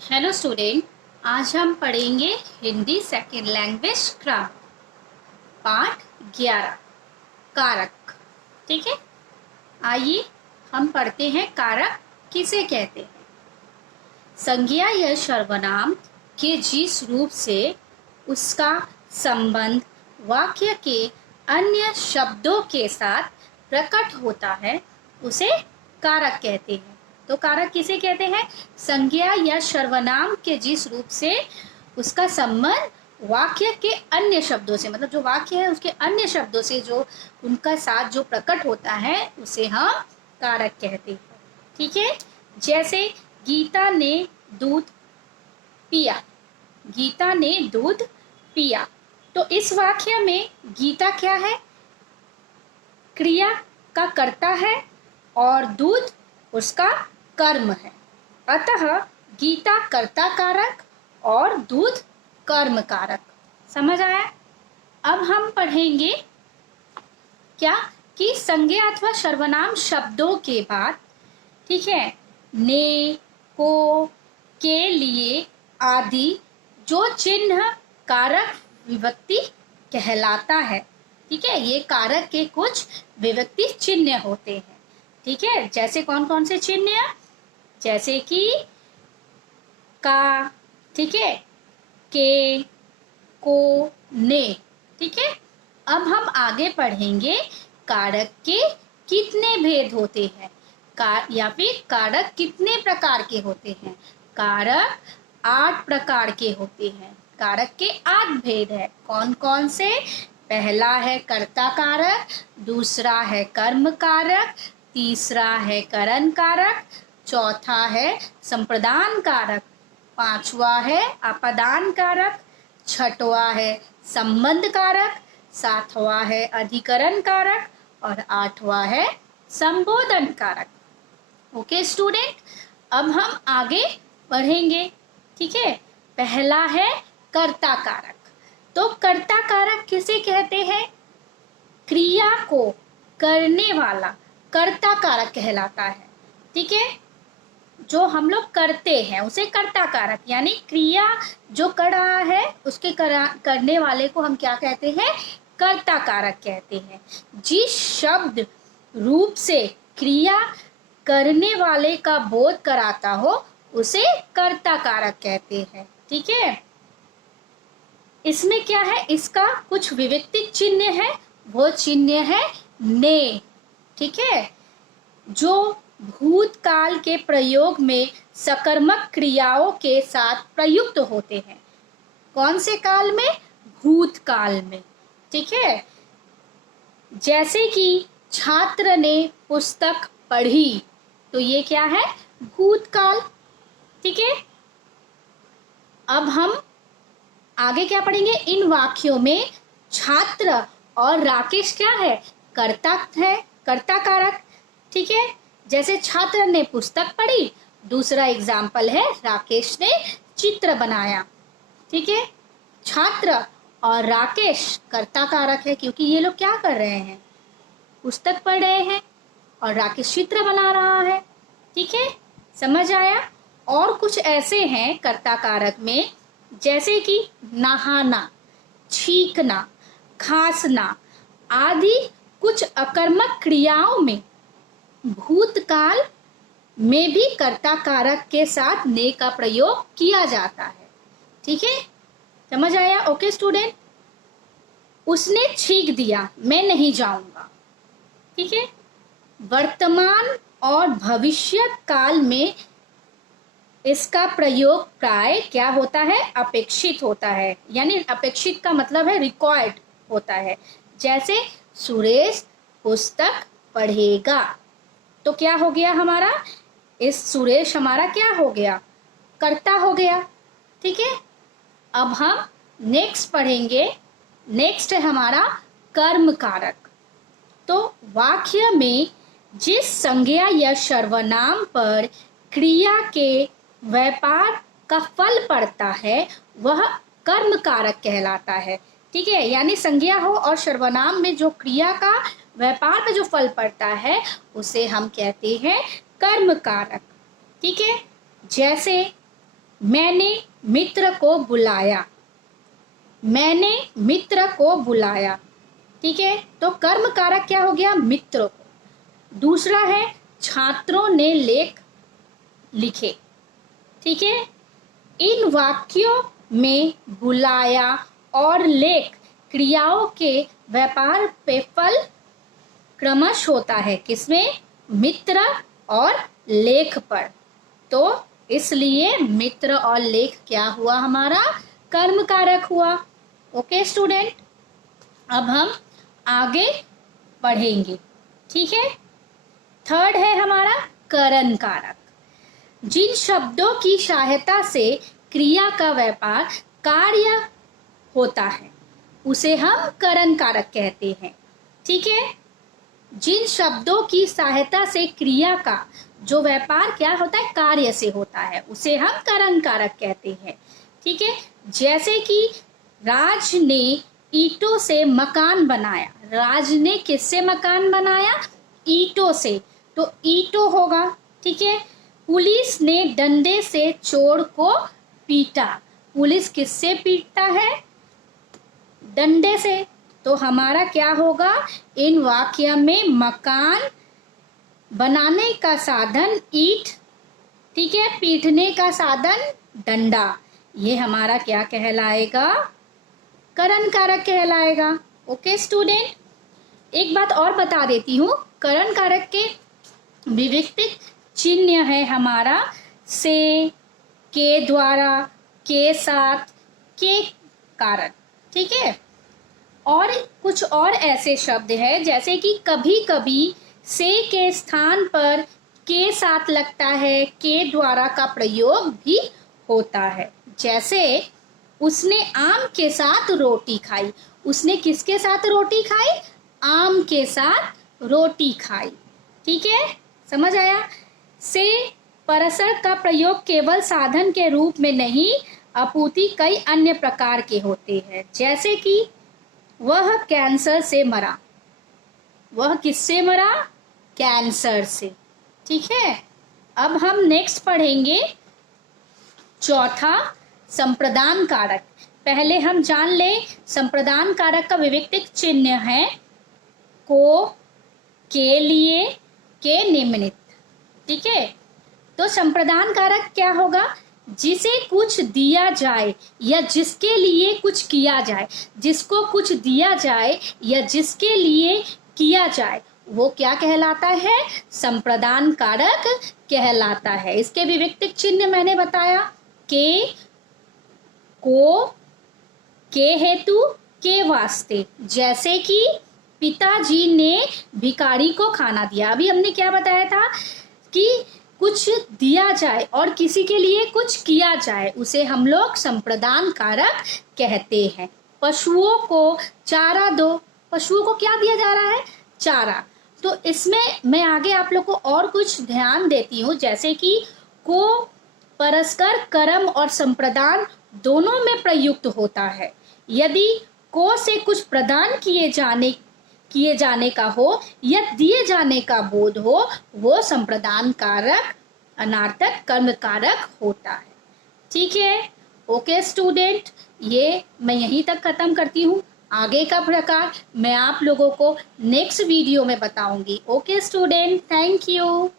Hello student. आज हम पढ़ेंगे हिंदी सेकेंड लैंग्वेज ग्रामर पाठ 11 कारक। ठीक है, आइए हम पढ़ते हैं। कारक किसे कहते हैं? संज्ञा या सर्वनाम के जिस रूप से उसका संबंध वाक्य के अन्य शब्दों के साथ प्रकट होता है उसे कारक कहते हैं। तो कारक किसे कहते हैं? संज्ञा या सर्वनाम के जिस रूप से उसका संबंध वाक्य के अन्य शब्दों से, मतलब जो वाक्य है उसके अन्य शब्दों से जो उनका साथ जो प्रकट होता है उसे हम कारक कहते हैं। ठीक है, जैसे गीता ने दूध पिया। गीता ने दूध पिया, तो इस वाक्य में गीता क्या है? क्रिया का कर्ता है और दूध उसका कर्म है। अतः गीता कर्ता कारक और दूध कर्म कारक। समझ आया? अब हम पढ़ेंगे क्या कि संज्ञा अथवा सर्वनाम शब्दों के बाद, ठीक है, ने, को, के लिए आदि जो चिन्ह कारक विभक्ति कहलाता है। ठीक है, ये कारक के कुछ विभक्ति चिन्ह होते हैं। ठीक है, जैसे कौन कौन से चिन्ह? जैसे कि का, ठीक है, के, को, ने। ठीक है, अब हम आगे पढ़ेंगे कारक के कितने भेद होते हैं या फिर कारक कितने प्रकार के होते हैं। कारक 8 प्रकार के होते हैं। कारक के 8 भेद है। कौन कौन से? पहला है कर्ता कारक, दूसरा है कर्म कारक, तीसरा है करण कारक, चौथा है संप्रदान कारक, पांचवा है अपदान कारक, छठवां है संबंध कारक, सातवां है अधिकरण कारक और आठवां है संबोधन कारक। ओके स्टूडेंट, अब हम आगे पढ़ेंगे। ठीक है, पहला है कर्ता कारक। तो कर्ता कारक किसे कहते हैं? क्रिया को करने वाला कर्ता कारक कहलाता है। ठीक है, जो हम लोग करते हैं उसे कर्ता कारक, यानी क्रिया जो कर रहा है उसके करने वाले को हम क्या कहते हैं? कर्ता कारक कहते हैं। जिस शब्द रूप से क्रिया करने वाले का बोध कराता हो उसे कर्ता कारक कहते हैं। ठीक है, इसमें क्या है? इसका कुछ विभक्ति चिन्ह है, वो चिन्ह है ने। ठीक है, जो भूतकाल के प्रयोग में सकर्मक क्रियाओं के साथ प्रयुक्त होते हैं। कौन से काल में? भूतकाल में। ठीक है, जैसे कि छात्र ने पुस्तक पढ़ी, तो ये क्या है? भूतकाल। ठीक है, अब हम आगे क्या पढ़ेंगे? इन वाक्यों में छात्र और राकेश क्या है? कर्ता है, कर्ता कारक। ठीक है, जैसे छात्र ने पुस्तक पढ़ी, दूसरा एग्जाम्पल है राकेश ने चित्र बनाया। ठीक है, छात्र और राकेश कर्ता कारक है क्योंकि ये लोग क्या कर रहे हैं? पुस्तक पढ़ रहे हैं और राकेश चित्र बना रहा है। ठीक है, समझ आया? और कुछ ऐसे हैं कर्ता कारक में, जैसे कि नहाना, छींकना, खांसना आदि कुछ अकर्मक क्रियाओं में भूतकाल में भी कर्ता कारक के साथ ने का प्रयोग किया जाता है। ठीक है, समझ आया? ओके स्टूडेंट, उसने छींक दिया, मैं नहीं जाऊंगा। ठीक है, वर्तमान और भविष्य काल में इसका प्रयोग प्राय क्या होता है? अपेक्षित होता है, यानी अपेक्षित का मतलब है रिक्वायर्ड होता है। जैसे सुरेश पुस्तक पढ़ेगा, तो क्या हो गया हमारा? इस सुरेश हमारा क्या हो गया? कर्ता हो गया। ठीक है, अब हम नेक्स्ट पढ़ेंगे। नेक्स्ट है हमारा कर्म कारक। तो वाक्य में जिस संज्ञा या सर्वनाम पर क्रिया के व्यापार का फल पड़ता है वह कर्म कारक कहलाता है। ठीक है, यानी संज्ञा हो और सर्वनाम में जो क्रिया का व्यापार पे जो फल पड़ता है उसे हम कहते हैं कर्म कारक। ठीक है, जैसे मैंने मित्र को बुलाया, मैंने मित्र को बुलाया। ठीक है, तो कर्म कारक क्या हो गया? मित्र को। दूसरा है छात्रों ने लेख लिखे। ठीक है, इन वाक्यों में बुलाया और लेख क्रियाओं के व्यापार पे फल क्रमश होता है। किसमें? मित्र और लेख पर। तो इसलिए मित्र और लेख क्या हुआ? हमारा कर्म कारक हुआ। ओके स्टूडेंट, अब हम आगे पढ़ेंगे। ठीक है, थर्ड है हमारा करण कारक। जिन शब्दों की सहायता से क्रिया का व्यापार कार्य होता है उसे हम करण कारक कहते हैं। ठीक है, जिन शब्दों की सहायता से क्रिया का जो व्यापार क्या होता है? कार्य से होता है, उसे हम करण कारक कहते हैं। ठीक है, जैसे कि राज ने ईंटों से मकान बनाया। राज ने किससे मकान बनाया? ईंटों से, तो ईंटों होगा। ठीक है, पुलिस ने डंडे से चोर को पीटा। पुलिस किससे पीटता है? डंडे से। तो हमारा क्या होगा? इन वाक्य में मकान बनाने का साधन ईंट, ठीक है, पीटने का साधन डंडा। ये हमारा क्या कहलाएगा? करण कारक कहलाएगा। ओके स्टूडेंट, एक बात और बता देती हूँ, करण कारक के विविक्तिक चिन्ह है हमारा से, के द्वारा, के साथ, के कारण। ठीक है, और कुछ और ऐसे शब्द है जैसे कि कभी कभी से के स्थान पर के साथ लगता है, के द्वारा का प्रयोग भी होता है। जैसे उसने आम के साथ रोटी खाई। उसने किसके साथ रोटी खाई? आम के साथ रोटी खाई। ठीक है, समझ आया? से परसर का प्रयोग केवल साधन के रूप में नहीं अपूर्ति कई अन्य प्रकार के होते हैं। जैसे कि वह कैंसर से मरा। वह किससे मरा? कैंसर से। ठीक है, अब हम नेक्स्ट पढ़ेंगे चौथा संप्रदान कारक। पहले हम जान ले संप्रदान कारक का विविक्तिक चिन्ह है को, के लिए, के निमित्त। ठीक है, तो संप्रदान कारक क्या होगा? जिसे कुछ दिया जाए या जिसके लिए कुछ किया जाए। जिसको कुछ दिया जाए या जिसके लिए किया जाए वो क्या कहलाता है? संप्रदान कारक कहलाता है। इसके विविक्तिक चिन्ह मैंने बताया, के, को, के हेतु, के वास्ते। जैसे कि पिताजी ने भिखारी को खाना दिया। अभी हमने क्या बताया था कि कुछ दिया जाए और किसी के लिए कुछ किया जाए उसे हम लोग संप्रदान कारक कहते हैं। पशुओं को चारा दो। पशुओं को क्या दिया जा रहा है? चारा। तो इसमें मैं आगे आप लोग को और कुछ ध्यान देती हूँ, जैसे कि को परस्पर कर्म और संप्रदान दोनों में प्रयुक्त होता है। यदि को से कुछ प्रदान किए जाने का हो या दिए जाने का बोध हो वो संप्रदान कारक अनार्थक कर्म कारक होता है। ठीक है, ओके स्टूडेंट, ये मैं यहीं तक खत्म करती हूँ। आगे का प्रकार मैं आप लोगों को नेक्स्ट वीडियो में बताऊंगी। Okay student, thank you.